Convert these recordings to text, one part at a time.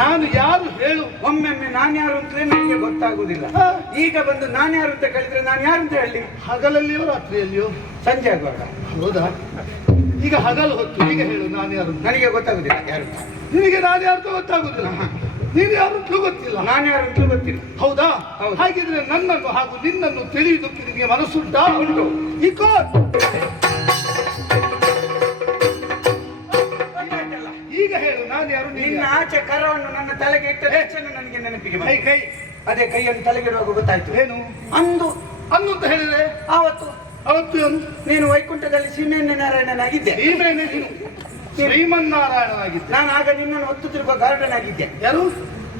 ನಾನು ಯಾರು ಹೇಳು? ಒಮ್ಮೊಮ್ಮೆ ನಾನು ಯಾರು ಅಂತಲೇ ನನಗೆ ಗೊತ್ತಾಗುದಿಲ್ಲ. ಈಗ ಬಂದು ನಾನು ಯಾರು ಅಂತ ಕೇಳಿದ್ರೆ ನಾನು ಯಾರು ಅಂತ ಹೇಳಿ? ಹಗಲಲ್ಲಿಯೋ ರಾತ್ರಿಯಲ್ಲಿಯೋ? ಸಂಜೆ ಆಗುವಾಗ. ಹೌದಾ? ಈಗ ಹಗಲು ಹೊತ್ತು. ಈಗ ಹೇಳು ನಾನು ಯಾರು? ನನಗೆ ಗೊತ್ತಾಗುದಿಲ್ಲ ಯಾರು. ನಿನಗೆ ನಾನು ಯಾರು ಗೊತ್ತಾಗುದಿಲ್ಲ. ನೀನು ಯಾರು ಅಂತಲೂ ಗೊತ್ತಿಲ್ಲ. ನಾನು ಯಾರು ಅಂತಲೂ ಗೊತ್ತಿಲ್ಲ. ಹೌದಾ? ಹಾಗಿದ್ರೆ ನನ್ನನ್ನು ಹಾಗೂ ನಿನ್ನನ್ನು ತಿಳಿಯುವುದಕ್ಕೆ ನಿನಗೆ ಮನಸ್ಸುಂಟಾ? ಉಂಟು. ಈಗ ಹೇಳು ನಾನು ಯಾರು? ನಿನ್ನ ಆಚೆ ಕರವನ್ನು ನನ್ನ ತಲೆಗೆ ಇಟ್ಟ ತಕ್ಷಣ ನನಗೆ ನೆನಪಿಗೆ ಕೈ ಅದೇ ಕೈಯನ್ನು ತಲೆಗಿಡುವಾಗ ಗೊತ್ತಾಯ್ತು. ಏನು ಅಂದು ಅಂತ ಹೇಳಿದ್ರೆ? ಅವತ್ತು ನೀನು ವೈಕುಂಠದಲ್ಲಿ ಶ್ರೀಮನ್ನಾರಾಯಣನಾಗಿದ್ದೆ. ಶ್ರೀಮನ್ನಾರಾಯಣನಾಗಿದ್ದೆ. ನಾನು ಆಗ ನಿನ್ನನ್ನು ಹೊತ್ತು ತಿರುಗುವ ಗಾರುಡನಾಗಿದ್ದೆ. ಯಾರು?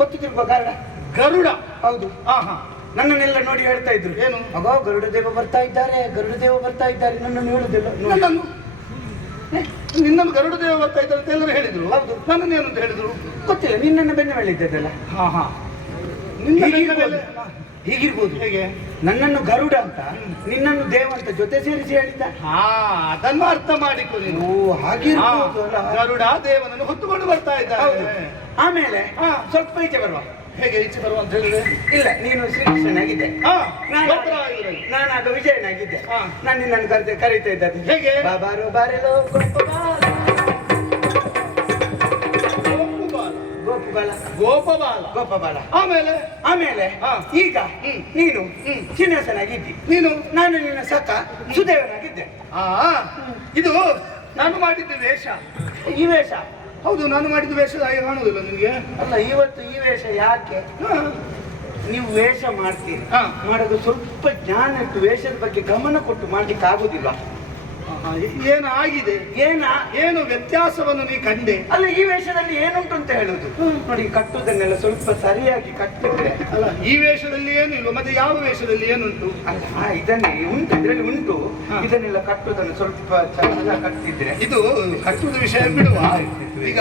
ಹೊತ್ತು ತಿರುಗುವ ಗಾರುಡ. ಗರುಡ? ಹೌದು. ನನ್ನನ್ನೆಲ್ಲ ನೋಡಿ ಹೇಳ್ತಾ ಇದ್ರು, ಏನು ಅಗೋ ಗರುಡ ದೇವ ಬರ್ತಾ ಇದ್ದಾರೆ, ಗರುಡ ದೇವ ಬರ್ತಾ ಇದ್ದಾರೆ. ನನ್ನನ್ನು ಹೇಳುದಿಲ್ಲ. ನಿನ್ನನ್ನು ಗರುಡ ದೇವ ಬರ್ತಾ ಇದ್ದಾರೆ ಅಂತ ಎಲ್ಲರೂ ಹೇಳಿದ್ರು. ಹೌದು. ನನ್ನನ್ನು ಏನಂತ ಹೇಳಿದ್ರು ಗೊತ್ತಿಲ್ಲ. ನಿನ್ನನ್ನು ಬೆನ್ನ ಮೇಲೆ ಇದ್ದದ್ದಲ್ಲ. ಹೀಗಿರ್ಬೋದು. ಹೇಗೆ? ನನ್ನನ್ನು ಗರುಡ ಅಂತ, ನಿನ್ನನ್ನು ದೇವ ಅಂತ ಜೊತೆ ಸೇರಿಸಿ ಹೇಳಿದ್ದ. ಅದನ್ನು ಅರ್ಥ ಮಾಡಿಕೊಳ್ಳಿ. ಹಾಗಿರ್ಬೋದು. ಗರುಡ ದೇವನನ್ನು ಹೊತ್ತುಕೊಂಡು ಬರ್ತಾ ಇದ್ದಾರೆ. ಆಮೇಲೆ ಸ್ವಲ್ಪ ಈಚೆ ಬರುವ. ಹೇಗೆ ಈಚೆ ಬರುವ ಅಂತ ಹೇಳಿದ್ರೆ? ಇಲ್ಲ, ನೀನು ಶ್ರೀಕೃಷ್ಣನಾಗಿದ್ದೆ, ನಾನಾಗ ವಿಜಯನಾಗಿದ್ದೆ. ನಾನು ನಿನ್ನನ್ನು ಕರೀತಾ ಇದ್ದೆ. ಹೇಗೆ? ಬಾಬಾರೋ ಬಾರೆಲೋ ಗೋಪಬಾಲ. ಆಮೇಲೆ ಈಗ ನೀನು ಶ್ರೀನಿವಾಸನಾಗಿದ್ದಿ. ನಾನು ನಿನ್ನ ಸಖ ಸುದೇವನಾಗಿದ್ದೆ. ಇದು ನಾನು ಮಾಡಿದ್ದು ವೇಷ. ಈ ವೇಷ? ಹೌದು, ನಾನು ಮಾಡಿದ್ದು ವೇಷದ ಹಾಗೆ ಕಾಣುವುದಿಲ್ಲ ನಿನ್ಗೆ? ಅಲ್ಲ, ಇವತ್ತು ಈ ವೇಷ ಯಾಕೆ? ನೀವು ವೇಷ ಮಾಡ್ತೀರಿ, ಮಾಡೋದು ಸ್ವಲ್ಪ ಜ್ಞಾನ ಇಟ್ಟು ವೇಷದ ಬಗ್ಗೆ ಗಮನ ಕೊಟ್ಟು ಮಾಡ್ಲಿಕ್ಕೆ ಆಗುದಿಲ್ಲ. ಏನಾಗಿದೆ? ಏನು ವ್ಯತ್ಯಾಸವನ್ನು ನೀ ಕಂಡೆ? ಅಲ್ಲ, ಈ ವೇಷದಲ್ಲಿ ಏನುಂಟು ಅಂತ ಹೇಳುದು ನೋಡಿ. ಕಟ್ಟುವುದನ್ನೆಲ್ಲ ಸ್ವಲ್ಪ ಸರಿಯಾಗಿ ಕಟ್ಟಿದ್ರೆ. ಅಲ್ಲ, ಈ ವೇಷದಲ್ಲಿ ಏನು ಇಲ್ಲ, ಮತ್ತೆ ಯಾವ ವೇಷದಲ್ಲಿ ಏನುಂಟು? ಇದನ್ನೇ ಉಂಟು, ಇದರಲ್ಲಿ ಉಂಟು. ಇದನ್ನೆಲ್ಲ ಕಟ್ಟುವುದನ್ನು ಸ್ವಲ್ಪ ಚೆನ್ನಾಗಿ ಕಟ್ಟಿದ್ರೆ. ಇದು ಕಟ್ಟುವುದು ವಿಷಯ ಬಿಡುವ. ಈಗ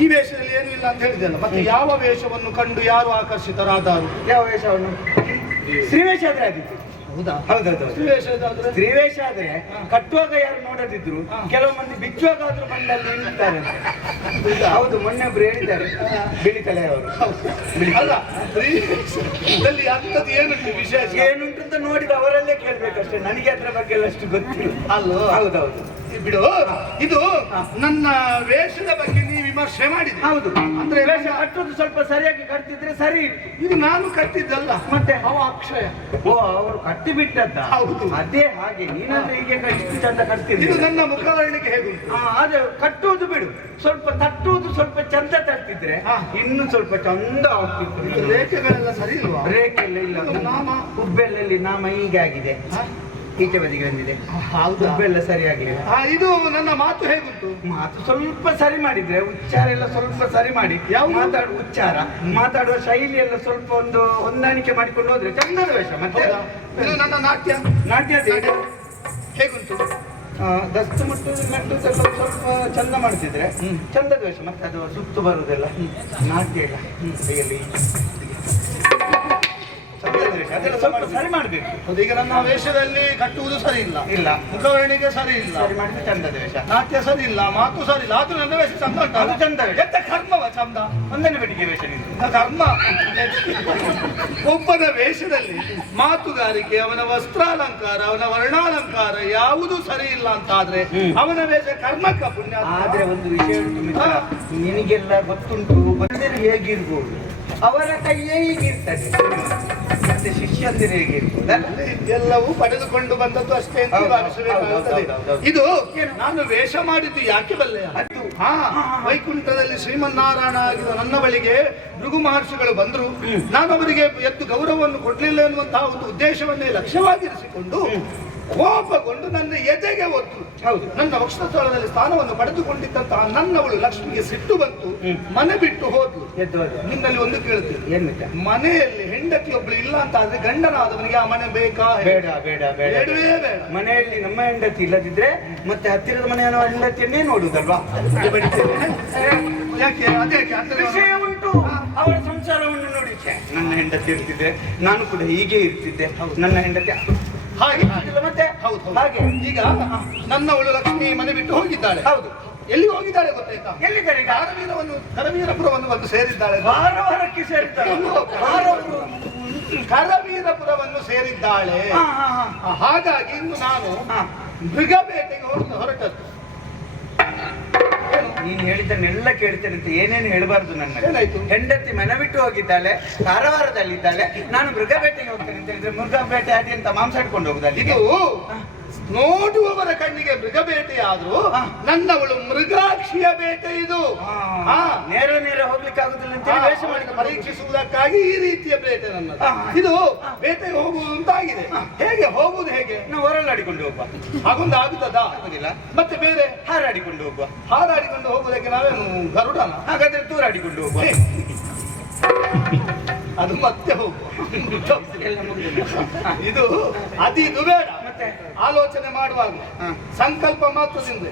ಈ ವೇಷದಲ್ಲಿ ಏನು ಇಲ್ಲ ಅಂತ ಹೇಳಿದೆಲ್ಲ, ಮತ್ತೆ ಯಾವ ವೇಷವನ್ನು ಕಂಡು ಯಾರು ಆಕರ್ಷಿತರಾದರು? ಯಾವ ವೇಷವನ್ನು? ಶ್ರೀವೇಷ ಆದ್ರೆ ಆಗಿತ್ತು. ಹೌದಾ? ಹೌದೌದು. ಸ್ತ್ರೀವೇಷ ಆದ್ರೆ ಕಟ್ಟುವಾಗ ಯಾರು ನೋಡದಿದ್ರು, ಕೆಲವು ಮಂದಿ ಬಿಚ್ಚುವಾಗ ಆದ್ರೂ ಮಂಡಲ್ಲಿ ನಿಲ್ತಾರೆ. ಹೌದು, ಮೊನ್ನೆ ಒಬ್ರು ಹೇಳಿದ್ದಾರೆ, ಬಿಳಿ ತಲೆಯವರು. ಅಲ್ಲ, ಸ್ತ್ರೀವೇಷದಲ್ಲಿ ಅಂಥದ್ದು ಏನುಂಟು ವಿಶೇಷ? ಏನುಂಟು ಅಂತ ನೋಡಿದ ಅವರಲ್ಲೇ ಕೇಳ್ಬೇಕಷ್ಟೇ. ನನಗೆ ಅದ್ರ ಬಗ್ಗೆ ಎಲ್ಲ ಅಷ್ಟು ಗೊತ್ತಿಲ್ಲ. ಅಲ್ವೋ? ಹೌದೌದು. ಬಿಡು. ಇದು ನನ್ನ ವೇಷದ ಬಗ್ಗೆ ನೀವು ವಿಮರ್ಶೆ ಮಾಡಿದೆ. ಹೌದು, ಅಂದ್ರೆ ವೇಷ ಕಟ್ಟುದು ಸ್ವಲ್ಪ ಸರಿಯಾಗಿ ಕಟ್ತಿದ್ರೆ ಸರಿ. ಇದು ನಾನು ಕಟ್ಟಿದ್ದಲ್ಲ, ಮತ್ತೆ ಅವ ಅಕ್ಷಯ. ಅವರು ಕಟ್ಟಿ ಬಿಟ್ಟದ್ದ? ಹೌದು. ಅದೇ ಹಾಗೆ ನೀನಾದ್ರೆ ಹೀಗೆ ಇಷ್ಟು ಚಂದ ಕಟ್ತಿದ್ದೆ. ಇದು ನನ್ನ ಮುಖವರ್ಣಿಕೆ ಹೇಗುಂಟು? ಅದು ಕಟ್ಟುವುದು ಬಿಡು, ಸ್ವಲ್ಪ ತಟ್ಟುವುದು ಸ್ವಲ್ಪ ಚಂದ ತಟ್ಟಿದ್ರೆ ಇನ್ನು ಸ್ವಲ್ಪ ಚಂದ ಆಗ್ತಿತ್ತು. ರೇಖೆಗಳೆಲ್ಲ ಸರಿ ಇಲ್ವಾ? ರೇಖೆ ಎಲ್ಲ ಇಲ್ಲ. ನಾಮ ಹುಬ್ಬೆಲ್ಲಲ್ಲಿ ನಾಮ ಹೀಗೆ ಆಗಿದೆ, ಈಚೆ ಬದಿಗೆ ಬಂದಿದೆ. ಹುಬ್ಬೆಲ್ಲ ಸರಿ ಆಗ್ಲಿಲ್ಲ. ಇದು ನನ್ನ ಮಾತು ಹೇಗುಂಟು? ಮಾತು ಸ್ವಲ್ಪ ಸರಿ ಮಾಡಿದ್ರೆ, ಉಚ್ಚಾರ ಎಲ್ಲ ಸ್ವಲ್ಪ ಸರಿ ಮಾಡಿ, ಉಚ್ಚಾರ ಮಾತಾಡುವ ಶೈಲಿ ಎಲ್ಲ ಸ್ವಲ್ಪ ಒಂದು ಹೊಂದಾಣಿಕೆ ಮಾಡಿಕೊಂಡು ಹೋದ್ರೆ ಚಂದದ ವೇಷ. ಮತ್ತೆ ಇದು ನನ್ನ ನಾಟ್ಯ ಹೇಗುಂಟು? ದಸ್ತು ಮೆಟ್ಟು ಸ್ವಲ್ಪ ಚಂದ ಮಾಡ್ತಿದ್ರೆ ಚಂದದ ವೇಷ. ಮತ್ತೆ ಅದು ಸುತ್ತು ಬರುವುದೆಲ್ಲ ನಾಟ್ಯ ಇಲ್ಲ ಕೈಯಲ್ಲಿ ಚಂದದ ವೇಷ. ಅದೆಲ್ಲ ಸ್ವಲ್ಪ ಸರಿ ಮಾಡ್ಬೇಕು. ಈಗ ನನ್ನ ವೇಷದಲ್ಲಿ ಕಟ್ಟುವುದು ಸರಿ ಇಲ್ಲ, ಇಲ್ಲ ಮುಖವರ್ಣಿಗೆ ಸರಿ ಇಲ್ಲ, ಸರಿ ಮಾಡಿದ್ರೆ ಚಂದದ ವೇಷ, ನಾಟ್ಯ ಸರಿ ಇಲ್ಲ, ಮಾತು ಸರಿ ಇಲ್ಲ, ಆದ್ರೂ ನನ್ನ ವೇಷ ಚಂದ ಉಂಟು. ಅದು ಚಂದ ಎಂತ ಕರ್ಮವ ಚಂದ, ಒಂದನೇ ಬೆಟ್ಟಿಗೆ ವೇಷ ನಿಂತು ಕರ್ಮ. ಒಬ್ಬನ ವೇಷದಲ್ಲಿ ಮಾತುಗಾರಿಕೆ, ಅವನ ವಸ್ತ್ರಾಲಂಕಾರ, ಅವನ ವರ್ಣಾಲಂಕಾರ ಯಾವುದು ಸರಿ ಇಲ್ಲ ಅಂತಾದ್ರೆ ಅವನ ವೇಷ ಕರ್ಮಕ್ಕ ಪುಣ್ಯ. ಆದ್ರೆ ಒಂದು ವಿಷಯ ಉಂಟು ಮಿತ್ರ, ನಿನಗೆಲ್ಲ ಗೊತ್ತುಂಟು, ಬಂದರೆ ಹೇಗಿರ್ಬೋದು, ಅವರ ಕೈಯೇ ಹೀಗಿರ್ತದೆ, ಮತ್ತೆ ಶಿಷ್ಯಂದಿರು ಹೇಗಿರ್ಬೋದು, ಎಲ್ಲವೂ ಪಡೆದುಕೊಂಡು ಬಂದದ್ದು ಅಷ್ಟೇ ಅಂತ ಭಾವಿಸಬೇಕಾಗುತ್ತದೆ. ಇದು ನಾನು ವೇಷ ಮಾಡಿದ್ದು ಯಾಕೆ ಬಲ್ಲೆ, ವೈಕುಂಠದಲ್ಲಿ ಶ್ರೀಮನ್ನಾರಾಯಣ ಆಗಿರುವ ನನ್ನ ಬಳಿಗೆ ಭೃಗು ಮಹರ್ಷಿಗಳು ಬಂದರು. ನಾನು ಅವರಿಗೆ ಎದ್ದು ಗೌರವವನ್ನು ಕೊಡ್ಲಿಲ್ಲ ಎನ್ನುವಂತಹ ಒಂದು ಉದ್ದೇಶವನ್ನೇ ಲಕ್ಷ್ಯವಾಗಿರಿಸಿಕೊಂಡು ಕೋಪಗೊಂಡು ನನ್ನ ಎದೆಗೆ ಒತ್ತು ನನ್ನ ವಕ್ಷಸ್ಥಳದಲ್ಲಿ ಸ್ಥಾನವನ್ನು ಪಡೆದುಕೊಂಡಿದ್ದಂತಹ ನನ್ನವಳು ಲಕ್ಷ್ಮಿಗೆ ಸಿಟ್ಟು ಬಂತು, ಮನೆ ಬಿಟ್ಟು ಹೋದ್ಲು. ನಿನ್ನಲ್ಲಿ ಒಂದು ಕೇಳ್ತೀನಿ, ಮನೆಯಲ್ಲಿ ಹೆಂಡತಿ ಒಬ್ಳು ಇಲ್ಲ ಅಂತ ಆದ್ರೆ ಗಂಡನಾದವನಿಗೆ ಆ ಮನೆ ಬೇಕಾ? ಬೇಡ ಬೇಡ ಬೇಡ, ಬೇಡವೇ ಬೇಡ. ಮನೆಯಲ್ಲಿ ನಮ್ಮ ಹೆಂಡತಿ ಇಲ್ಲದಿದ್ರೆ ಮತ್ತೆ ಹತ್ತಿರದ ಮನೆಯ ಹೆಂಡತಿಯನ್ನೇ ನೋಡುದಲ್ವಾ? ಯಾಕೆ ಅದೇ ವಿಷಯ ಉಂಟು, ಅವರ ಸಂಸಾರವನ್ನು ನೋಡಿ, ನನ್ನ ಹೆಂಡತಿ ಇರ್ತಿದ್ದೆ ನಾನು ಕೂಡ ಹೀಗೆ ಇರ್ತಿದ್ದೆ, ನನ್ನ ಹೆಂಡತಿ ಹಾಗೆ ಮತ್ತೆ ಹೌದು ಹಾಗೆ. ಈಗ ನನ್ನವಳು ಲಕ್ಷ್ಮಿ ಮನೆ ಬಿಟ್ಟು ಹೋಗಿದ್ದಾಳೆ. ಹೌದು, ಎಲ್ಲಿ ಹೋಗಿದ್ದಾಳೆ ಗೊತ್ತಾಯ್ತಾ? ಎಲ್ಲಿದ್ದಾರೆ? ಕರವೀರಪುರವನ್ನು ಬಂದು ಸೇರಿದ್ದಾಳೆ. ವಾರವಾರಕ್ಕೆ ಸೇರಿದ್ದಾಳೆ, ಕರವೀರಪುರವನ್ನು ಸೇರಿದ್ದಾಳೆ. ಹಾಗಾಗಿ ಇನ್ನು ನಾನು ಮೃಗಬೇಟೆಗೆ ಹೊರಟದ್ದು. ನೀನು ಹೇಳಿದ್ದನ್ನೆಲ್ಲ ಕೇಳ್ತೇನೆ ಅಂತ ಏನೇನು ಹೇಳಬಾರ್ದು. ನನ್ನ ಏನಾಯ್ತು? ಹೆಂಡತಿ ಮನೆ ಬಿಟ್ಟು ಹೋಗಿದ್ದಾಳೆ, ಕಾರವಾರದಲ್ಲಿದ್ದಾಳೆ, ನಾನು ಮೃಗ ಬೇಟೆಗೆ ಹೋಗ್ತೇನೆ ಅಂತ ಹೇಳಿದ್ರೆ ಮೃಗ ಬೇಟೆ ಆಡಿ ಅಂತ ಮಾಂಸ ಇಟ್ಕೊಂಡು ಹೋಗುದಲ್ಲ. ಇದು ನೋಡುವವರ ಕಣ್ಣಿಗೆ ಮೃಗ ಬೇಟೆ ಆದ್ರೂ ನನ್ನವಳು ಮೃಗಾಕ್ಷಿಯ ಬೇಟೆ. ಇದು ನೇರ ನೇರ ಹೋಗ್ಲಿಕ್ಕೆ ಆಗುದಿಲ್ಲ ಅಂತ ವೇಷ ಮಾಡಿ ಪರೀಕ್ಷಿಸುವುದಕ್ಕಾಗಿ ಈ ರೀತಿಯ ಬೇಟೆ ನನ್ನದು. ಇದು ಬೇಟೆಗೆ ಹೋಗುವುದು ಅಂತಾಗಿದೆ. ಹೇಗೆ ಹೋಗುವುದು? ಹೇಗೆ ನಾವು ಹೊರಳಾಡಿಕೊಂಡು ಹೋಗುವ, ಹಾಗೊಂದು ಆಗುತ್ತದಾ? ಆಗುದಿಲ್ಲ. ಮತ್ತೆ ಬೇರೆ ಹಾರಾಡಿಕೊಂಡು ಹೋಗುವ. ಹಾರಾಡಿಕೊಂಡು ಹೋಗುವುದಕ್ಕೆ ನಾವೇನು ಗರುಡನ? ಹಾಗಾದ್ರೆ ತೂರಾಡಿಕೊಂಡು ಹೋಗುವ. ಅದು ಮತ್ತೆ ಹೋಗುವ. ಇದು ಇದು ಬೇಡ. ಮತ್ತೆ ಆಲೋಚನೆ ಮಾಡುವಾಗ ಸಂಕಲ್ಪ ಮಾತ್ರದಿಂದ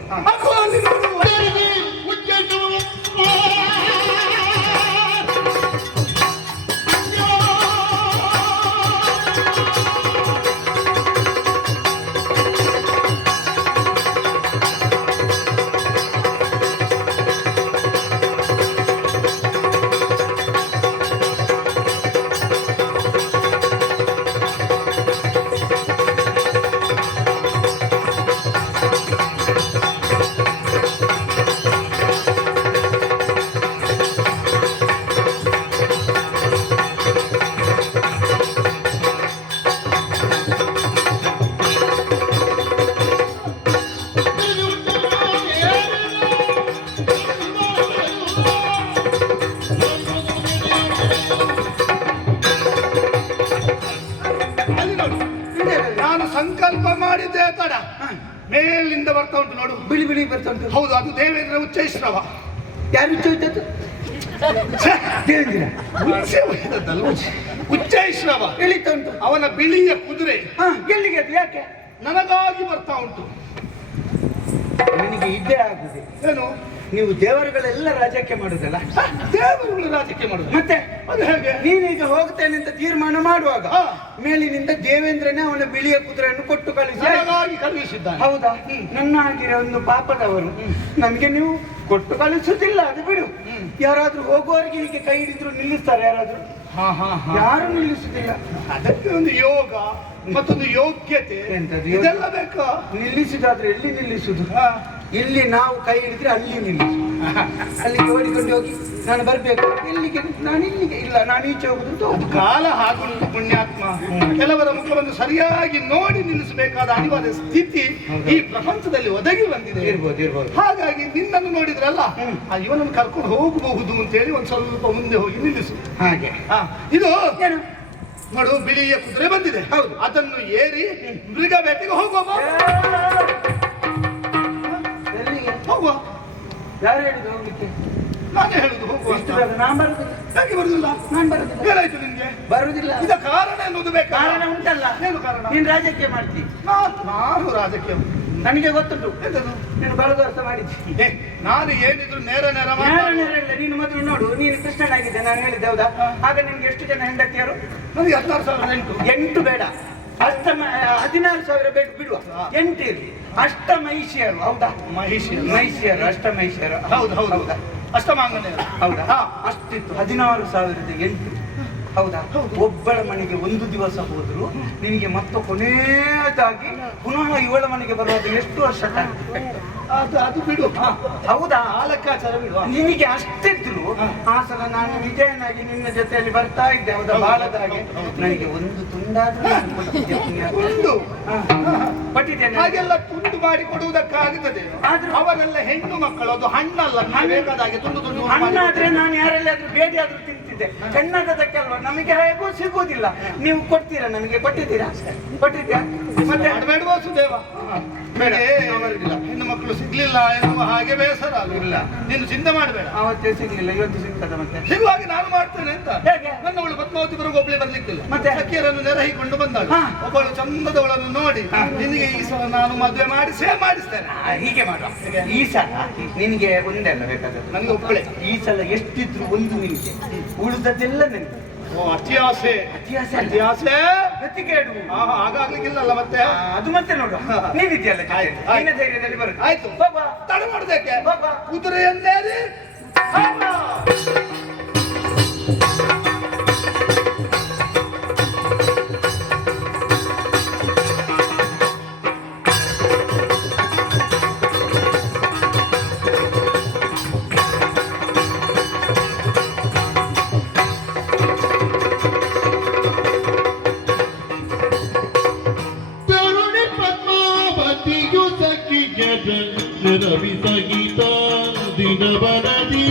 ಸಂಕಲ್ಪ ಮಾಡಿದ್ದೆ ತಡ ಮೇಲಿಂದ ಬರ್ತಾ ಉಂಟು ನೋಡು, ಬಿಳಿ ಬಿಳಿ ಬರ್ತಾ ಉಂಟು. ಹೌದು, ಅದು ದೇವೇಂದ್ರ ಉಚ್ಚೈಶ್ರವ. ಯಾರು ಉಚ್ಚೋಯ್ತದ್ದು? ಉಚ್ಚೈಶ್ರವ ಇಳಿತಾ ಉಂಟು. ಅವನ ಬಿಳಿಯ ಕುದುರೆ ಎಲ್ಲಿಗೆ ಅದು? ಯಾಕೆ? ನನಗಾಗಿ ಬರ್ತಾ ಉಂಟು. ನಿನಗೆ ಇದ್ದೇ ಆಗುದೆ. ಏನು? ನೀವು ದೇವರುಗಳೆಲ್ಲ ರಾಜಕೀಯ ಮಾಡುದಲ್ಲ? ದೇವರುಗಳು ರಾಜಕೀಯ ಮಾಡುದು ಮತ್ತೆ ಅದು ಹೇಗೆ? ನೀನೀಗ ಹೋಗ್ತೇನೆ ಅಂತ ತೀರ್ಮಾನ ಮಾಡುವಾಗ ಮೇಲಿನಿಂದ ದೇವೇಂದ್ರನೇ ಅವನ ಬಿಳಿಯ ಕುದುರೆಯನ್ನು ಕೊಟ್ಟು ಕಳುಹಿಸಿದ್ದಾನೆ. ಹೌದಾ? ನನ್ನ ಆಗಿರೋ ಒಂದು ಪಾಪದವರು ನಮ್ಗೆ ನೀವು ಕೊಟ್ಟು ಕಳಿಸುದಿಲ್ಲ, ಅದು ಬಿಡು. ಯಾರಾದ್ರೂ ಹೋಗುವವರಿಗೆ ಹೀಗೆ ಕೈ ಹಿಡಿದ್ರು ನಿಲ್ಲಿಸ್ತಾರೆ? ಯಾರಾದ್ರೂ? ಯಾರು ನಿಲ್ಲಿಸುದಿಲ್ಲ. ಅದಕ್ಕೆ ಒಂದು ಯೋಗ ಮತ್ತೊಂದು ಯೋಗ್ಯತೆ ಇದೆಲ್ಲ ಬೇಕಾ? ನಿಲ್ಲಿಸುದಾದ್ರೆ ಎಲ್ಲಿ ನಿಲ್ಲಿಸುದು? ಇಲ್ಲಿ ನಾವು ಕೈ ಹಿಡಿದ್ರೆ ಅಲ್ಲಿ ನಿಲ್ಲಿಸು. ಅಲ್ಲಿಗೆ ಓಡಿಕೊಂಡು ಹೋಗಿ ನಾನು ಬರ್ಬೇಕು, ಎಲ್ಲಿಗೆ? ನಾನು ಇಲ್ಲಿಗೆ ಇಲ್ಲ, ನಾನು ಈಚೆ ಹೋಗುದು. ಕಾಲ ಹಾಗುಂಟು ಪುಣ್ಯಾತ್ಮ. ಕೆಲವರ ಮುಖವನ್ನು ಸರಿಯಾಗಿ ನೋಡಿ ನಿಲ್ಲಿಸಬೇಕಾದ ಅನಿವಾರ್ಯ ಸ್ಥಿತಿ ಈ ಪ್ರಪಂಚದಲ್ಲಿ ಒದಗಿ ಬಂದಿದೆ. ಇರ್ಬೋದು. ಹಾಗಾಗಿ ನಿನ್ನನ್ನು ನೋಡಿದ್ರಲ್ಲ, ಇವನನ್ನು ಕರ್ಕೊಂಡು ಹೋಗಬಹುದು ಅಂತ ಹೇಳಿ ಒಂದ್ ಸ್ವಲ್ಪ ಮುಂದೆ ಹೋಗಿ ನಿಲ್ಲಿಸು. ಹಾಗೆ ಇದು ನೋಡು, ಬಿಳಿಯ ಕುದುರೆ ಬಂದಿದೆ. ಹೌದು, ಅದನ್ನು ಏರಿ ಮೃಗ ಬೇಟೆಗೆ ಹೋಗುವ. ಹೋಗುವ. ಯಾರು ಹೇಳಿದ್ರು ಹೋಗ್ಲಿಕ್ಕೆ? ನಾನೇ ಹೇಳುದು ಹೋಗುವ. ನಾನು ಬರುದಿಲ್ಲ. ಯಾಕೆ ಬರುದಿಲ್ಲ? ನಾನು ಬರುದಿಲ್ಲ. ಏನಾಯ್ತು ನಿನ್ಗೆ? ಬರುದಿಲ್ಲ. ಇದ ಕಾರಣ ಎನ್ನುವುದು ಬೇಕಾ? ಕಾರಣ ಉಂಟಲ್ಲ. ಏನು ಕಾರಣ? ನೀನ್ ರಾಜಕೀಯ ಮಾಡ್ತಿ. ನಾನು ರಾಜಕೀಯ ನನಗೆ ಗೊತ್ತುಂಟು ಎಂತದು? ನೀನು ಬಳಗರ್ಥ ಮಾಡಿದ್ದಿ. ಏ, ನಾನು ಏನಿದ್ರು ನೇರ ನೇರ ನೇರ ಮಾತಾಡು. ನೇರ ಇಲ್ಲ, ನೀನು ಮೊದಲು ನೋಡು, ನೀನು ಕೃಷ್ಣನಾಗಿದ್ದೆ ನಾನು ಹೇಳಿದ್ದೆ ಹೌದಾ? ಆಗ ನಿನ್ಗೆ ಎಷ್ಟು ಜನ ಹೆಂಡತಿಯರು? ನನಗೆ 16,008. 8 ಬೇಡ, 16,000 ಬೇಡ, ಬಿಡುವ. 8 ಇರಲಿ. ಅಷ್ಟಮೈಷಿಯರು ಹೌದಾ? ಮೈಷಿಯರು, ಅಷ್ಟಮೈಷಿಯರು. ಹೌದು ಹೌದು ಹೌದಾ? ಅಷ್ಟಮಾಂಗನ್ಯ. ಹೌದಾ? ಅಷ್ಟಿತ್ತು. 16,008. ಹೌದಾ? ಒಬ್ಬಳ ಮನೆಗೆ ಒಂದು ದಿವಸ ಹೋದ್ರು ನಿನಗೆ ಮತ್ತೆ ಕೊನೆಯದಾಗಿ ಪುನಃ ಇವಳ ಮನೆಗೆ ಬರುವಾಗ ಎಷ್ಟು ವರ್ಷ ಕಾಣ್ತದೆ? ಅದು ಬಿಡು. ಹೌದಾ? ಆ ಲೆಕ್ಕಾಚಾರ ಬಿಡು. ನಿನಗೆ ಅಷ್ಟಿದ್ರು ಆ ಸಲ ನಾನು ವಿಜಯನಾಗಿ ನಿನ್ನ ಜೊತೆಯಲ್ಲಿ ಬರ್ತಾ ಇದ್ದೆ ಹೌದಾ? ಬಾಲದ ಹಾಗೆ ನನಗೆ ಒಂದು ತುಂಡಾದ್ರೂ ನಾನು ಕೊಟ್ಟಿದ್ದೆ ಪುಣ್ಯ. ತುಂಡು ಕೊಟ್ಟಿದ್ದೇನೆ. ಹಾಗೆಲ್ಲ ತುಂಡು ಮಾಡಿ ಕೊಡುವುದಕ್ಕಾಗುತ್ತದೆ. ಆದ್ರೂ ಅವರೆಲ್ಲ ಹೆಣ್ಣು ಮಕ್ಕಳು, ಅದು ಹಣ್ಣಲ್ಲ. ಬೇಕಾದ ಹಾಗೆ ತುಂಡು ತುಂಡು ಮಾಡಿ ಹಣ್ಣಾದ್ರೆ ನಾನು ಯಾರೆಲ್ಲಾದ್ರೂ ಬೇಡಿ ಆದ್ರೂ ತಿಂತಿದ್ದೆ. ಹೆಣ್ಣಾದದಕ್ಕಲ್ವಾ, ನಮಗೆ ಹೇಗೂ ಸಿಗುವುದಿಲ್ಲ. ನೀವು ಕೊಡ್ತೀರಾ? ನನಗೆ ಕೊಟ್ಟಿದ್ದೀರಾ? ಕೊಟ್ಟಿದ್ಯಾ? ಮತ್ತೆ ಮಾಡಬೇಡುವ ಸುದೇವ. ಬೇಡ, ಹೆಣ್ಣು ಮಕ್ಕಳು ಸಿಗ್ಲಿಲ್ಲ ಎನ್ನುವ ಹಾಗೆ ಬೇಸರ ಇಲ್ಲ. ನೀನು ಚಿಂತೆ ಮಾಡಬೇಡ. ಅವತ್ತೇ ಸಿಗ್ಲಿಲ್ಲ, ಇವತ್ತು ಸಿಗ್ತದ. ಮತ್ತೆ ಸಿಗುವಾಗ ನಾನು ಮಾಡ್ತೇನೆ ಅಂತ. ಹೇಗೆ? ನನ್ನವಳು ಪದ್ಮಾವತಿವರೆಗೂ ಒಬ್ಬಳೆ ಬರ್ಲಿಕ್ಕಿಲ್ಲ. ಮತ್ತೆ ಸಖಿಯರನ್ನು ನೆರಹಿಕೊಂಡು ಬಂದಳು. ಹಾ. ಒಬ್ಬಳು ಚಂದದವಳನ್ನು ನೋಡಿ ನಿನಗೆ ಈ ಸಲ ನಾನು ಮದುವೆ ಮಾಡಿಸ್ತೇನೆ. ಹೀಗೆ ಮಾಡುವ. ಈ ಸಲ ನಿನಗೆ ಒಂದೇ ಅಲ್ಲ ಬೇಕಾದದ್ದು. ನನಗೆ ಒಬ್ಬಳೆ. ಈ ಸಲ ಎಷ್ಟಿದ್ರು ಒಂದು ನಿನಗೆ, ಉಳಿದದ್ದೆಲ್ಲ ನನಗೆ. ಓ, ಅತಿ ಆಸೆ. ಅತಿ ಆಸೆ ಅಲ್ಲ. ಅತಿ ಆಸೆ ಗತಿಗೇಡು. ಹಾಗಾಗ್ಲಿಕ್ಕಿಲ್ಲಲ್ಲ ಮತ್ತೆ. ಅದು ಮತ್ತೆ ನೋಡು, ನೀನಿದ್ಯಲ್ಲ ಜೊತೆ. ಆಯ್ತು. ನಿನ್ನ ಧೈರ್ಯದಲ್ಲಿ ಬರುತ್ತೆ. ಆಯ್ತು, ಬಾಬಾ ತಡ ಮಾಡುದಕ್ಕೆ. ಬಾಬಾ ಕುದುರೆಯನ್ನೇರಿ ರವಿ ಸಂಗೀತ ದಿನ ಬರದಿ